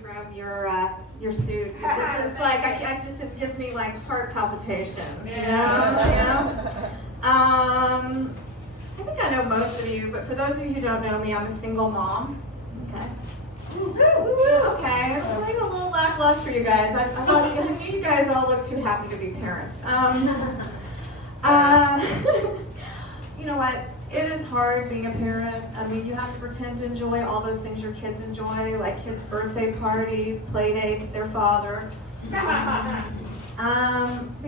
from your suit. This is like it gives me like heart palpitations. You know? I think I know most of you, but for those of you who don't know me, I'm a single mom. Okay. Okay, it was like a little lackluster, you guys. I knew you guys all look too happy to be parents. You know what? It is hard being a parent. I mean, you have to pretend to enjoy all those things your kids enjoy, like kids' birthday parties, play dates, their father. But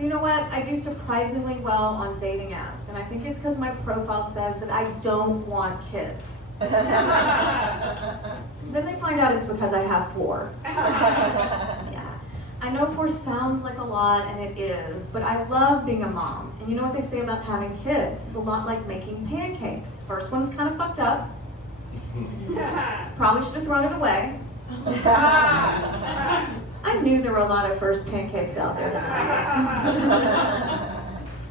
you know what? I do surprisingly well on dating apps, and I think it's because my profile says that I don't want kids. Then they find out it's because I have 4. Yeah. I know 4 sounds like a lot, and it is, but I love being a mom. And you know what they say about having kids? It's a lot like making pancakes. First one's kind of fucked up. Probably should have thrown it away. I knew there were a lot of first pancakes out there tonight.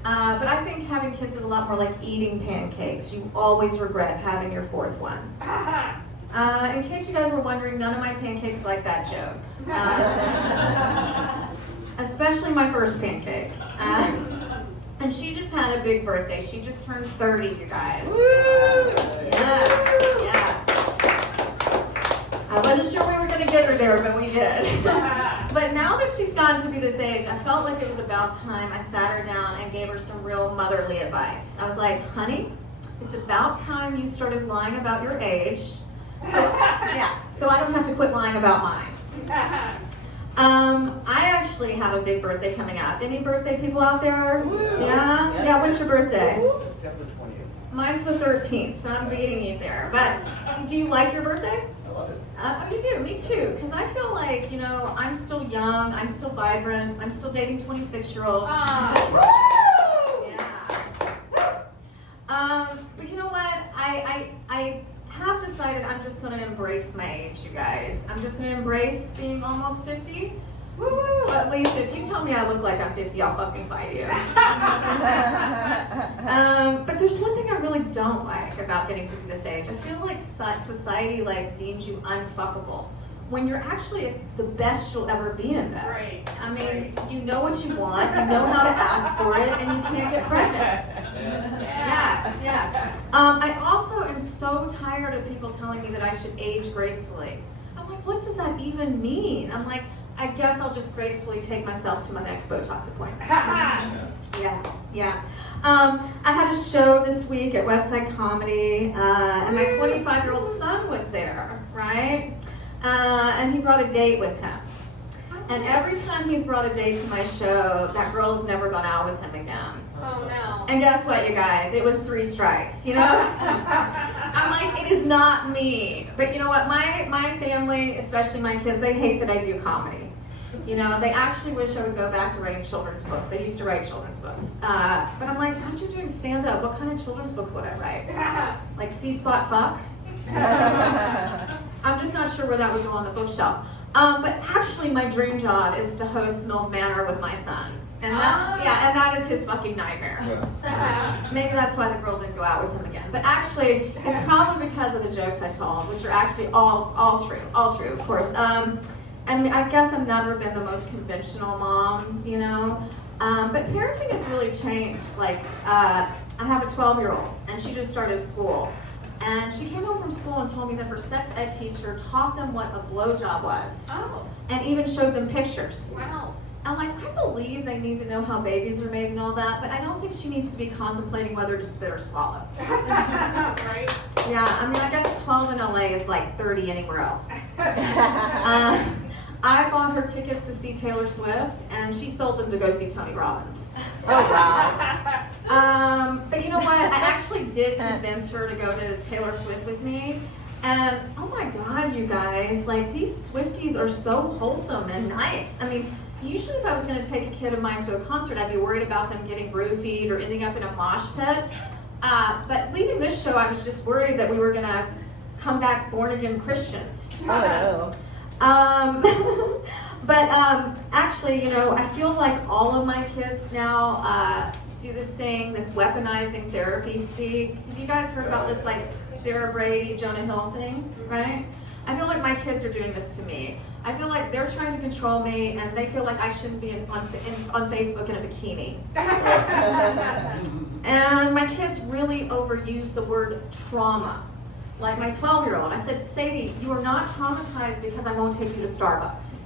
But I think having kids is a lot more like eating pancakes. You always regret having your 4th one. In case you guys were wondering, none of my pancakes like that joke. Especially my first pancake. And she just had a big birthday. She just turned 30, you guys. Woo! Yes. I wasn't sure we were going to get her there, but we did. But now that she's gotten to be this age, I felt like it was about time I sat her down and gave her some real motherly advice. I was like, honey, it's about time you started lying about your age. So I don't have to quit lying about mine. I actually have a big birthday coming up. Any birthday people out there? Yeah? Yeah, when's your birthday? September 20th. Mine's the 13th, so I'm beating you there. But do you like your birthday? I love it. You do, me too. Because I feel like, you know, I'm still young, I'm still vibrant, I'm still dating 26-year-olds. But you know what? I have decided I'm just going to embrace my age, you guys. I'm just going to embrace being almost 50. Woo! At least if you tell me I look like I'm 50, I'll fucking fight you. But there's one thing I really don't like about getting to this age. I feel like society like deems you unfuckable when you're actually the best you'll ever be in bed. Right. I mean, you know what you want, you know how to ask for it, and you can't get pregnant. Yes. I also am so tired of people telling me that I should age gracefully. I'm like, what does that even mean? I'm like, I guess I'll just gracefully take myself to my next Botox appointment. Yeah. I had a show this week at Westside Comedy, and my 25-year-old son was there, right? And he brought a date with him. And every time he's brought a date to my show, that girl has never gone out with him again. Oh no. And guess what, you guys? It was 3 strikes, you know? I'm like, it is not me. But you know what? My family, especially my kids, they hate that I do comedy. You know, they actually wish I would go back to writing children's books. I used to write children's books. But I'm like, after doing stand-up, what kind of children's books would I write? Like C-Spot Fuck? I'm just not sure where that would go on the bookshelf. But actually, my dream job is to host MILF Manor with my son. And that is his fucking nightmare. Maybe that's why the girl didn't go out with him again. But actually, it's probably because of the jokes I told, which are actually all true, of course. I mean, I guess I've never been the most conventional mom, you know. But parenting has really changed. Like, I have a 12-year-old, and she just started school. And she came home from school and told me that her sex ed teacher taught them what a blowjob was. Oh. And even showed them pictures. Wow. I'm like, I believe they need to know how babies are made and all that, but I don't think she needs to be contemplating whether to spit or swallow. Right? Yeah, I mean, I guess 12 in LA is like 30 anywhere else. I bought her tickets to see Taylor Swift, and she sold them to go see Tony Robbins. Oh, wow. But you know what? I actually did convince her to go to Taylor Swift with me. And oh my God, you guys, like these Swifties are so wholesome and nice. I mean, usually if I was going to take a kid of mine to a concert, I'd be worried about them getting roofied or ending up in a mosh pit. But leaving this show, I was just worried that we were going to come back born again Christians. Oh, no. But actually, you know, I feel like all of my kids now do this thing, this weaponizing therapy speak. Have you guys heard about this, like, Sarah Brady, Jonah Hill thing, right? I feel like my kids are doing this to me. I feel like they're trying to control me, and they feel like I shouldn't be on Facebook in a bikini. And my kids really overuse the word trauma. Like my 12-year-old, I said, Sadie, you are not traumatized because I won't take you to Starbucks.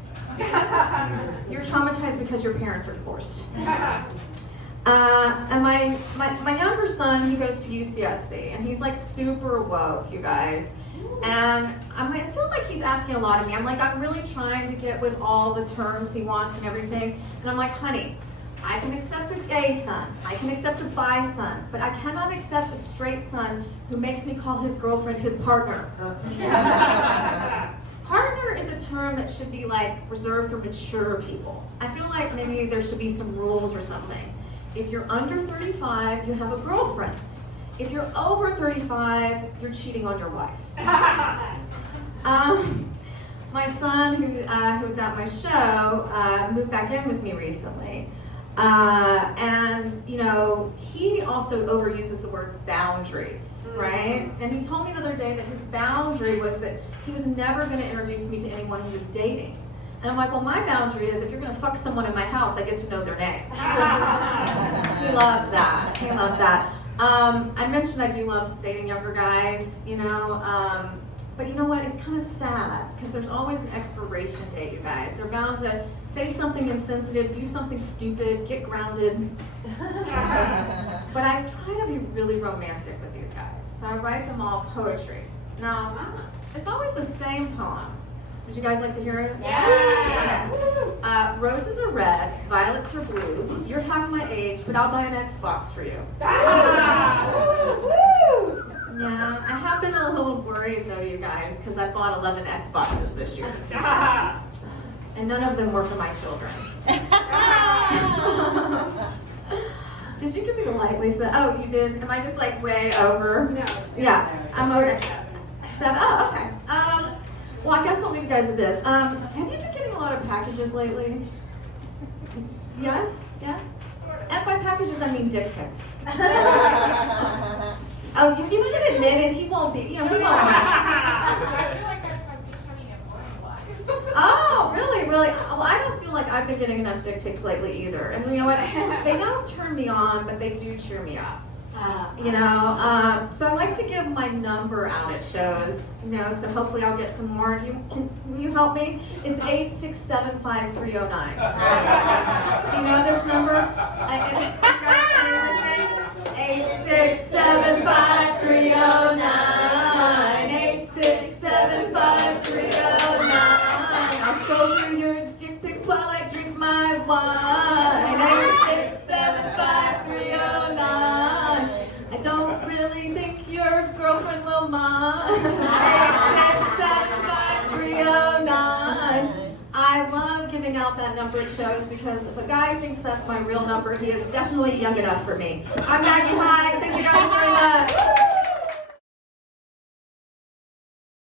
You're traumatized because your parents are divorced. And my younger son, he goes to UCSC, and he's like super woke, you guys. And I feel like he's asking a lot of me. I'm like, I'm really trying to get with all the terms he wants and everything. And I'm like, honey, I can accept a gay son, I can accept a bi son, but I cannot accept a straight son who makes me call his girlfriend his partner. Partner is a term that should be like reserved for mature people. I feel like maybe there should be some rules or something. If you're under 35, you have a girlfriend. If you're over 35, you're cheating on your wife. My son, who was at my show, moved back in with me recently. And, you know, he also overuses the word boundaries, right? And he told me the other day that his boundary was that he was never going to introduce me to anyone he was dating. And I'm like, well, my boundary is if you're going to fuck someone in my house, I get to know their name. He loved that. He loved that. I mentioned I do love dating younger guys, you know, but you know what? It's kind of sad because there's always an expiration date, you guys. They're bound to say something insensitive, do something stupid, get grounded. But I try to be really romantic with these guys, so I write them all poetry. Now, it's always the same poem. Would you guys like to hear it? Yeah. Okay. Roses are red, violets are blue. You're half my age, but I'll buy an Xbox for you. Yeah, I have been a little worried though, you guys, because I bought 11 Xboxes this year. And none of them were for my children. Did you give me the light, Lisa? Oh, you did? Am I just like way over? No. Yeah, I'm over 7. Oh, okay. Well, I guess I'll leave you guys with this. Have you been getting a lot of packages lately? Yes? Yeah? And by packages, I mean dick pics. Oh, you can admit it. He won't be, you know, he won't be. I feel like that's my becoming immortalized. Oh, really? Really? Well, I don't feel like I've been getting enough dick pics lately either. And you know what? They don't turn me on, but they do cheer me up. You know, so I like to give my number out at shows, you know, so hopefully I'll get some more. Will you help me? It's 8675309. Do you know this number? If you guys say it with me. 8675309. 8675309. I'll scroll through your dick pics while I drink my wine. 8675309. I don't really think your girlfriend will mind. 8675309. I love giving out that number at shows because if a guy thinks that's my real number, he is definitely young enough for me. I'm Maggie Hyde. Thank you guys very much.